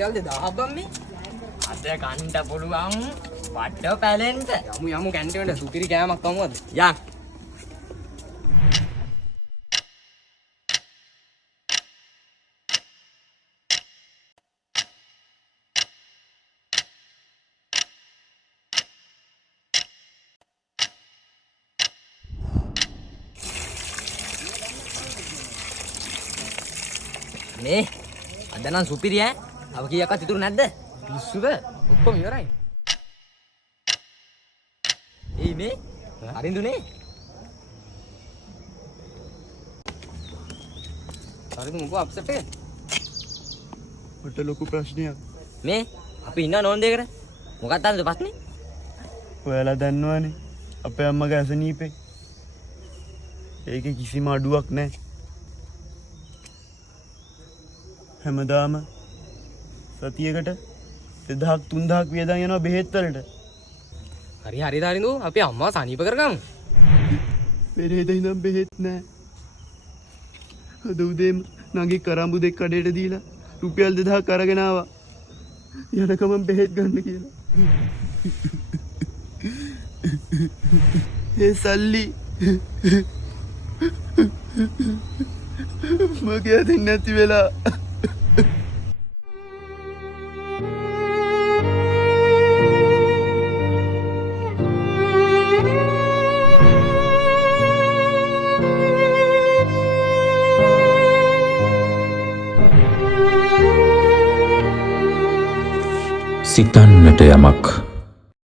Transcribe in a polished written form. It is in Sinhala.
රුපියල් 2000ක් බම්මේ. අද කන්ට පුළුවන් වඩ පැලෙන්ට. යමු කැන්ටිනේට සුපිරි කෑමක් කමුවද? යක්. මේ අද නම් සුපිරි ඈ. අව කීයක්වත් ඉතුරු නැද්ද? පිස්සුද? ඔක්කොම ඉවරයි. එයි මේ හරිඳුනේ. හරිද මොකෝ අප්සෙට් එක? මට ලොකු ප්‍රශ්නයක්. මේ අපි ඉන්න නෝන් දෙකට. මොකක්ද අද ප්‍රශ්නේ? ඔයාලා දන්නවනේ අපේ අම්මගේ අසනීපේ. ඒකේ කිසිම අඩුවක් නැහැ. හැමදාම සතියකට 2000ක් 3000ක් වියදම් යනවා බෙහෙත් වලට. හරි හරිදු අපි අම්මා සනීප කරගමු. පෙරේද ඉඳන් බෙහෙත් නැහැ. අද උදේම නංගි කරම්බු දෙක කඩේට දීලා රුපියල් 2000ක් අරගෙන ආවා. යනකම බෙහෙත් ගන්න කියලා. ඒ සල්ලි මගේ අතින් නැති වෙලා සිතන්නට යමක්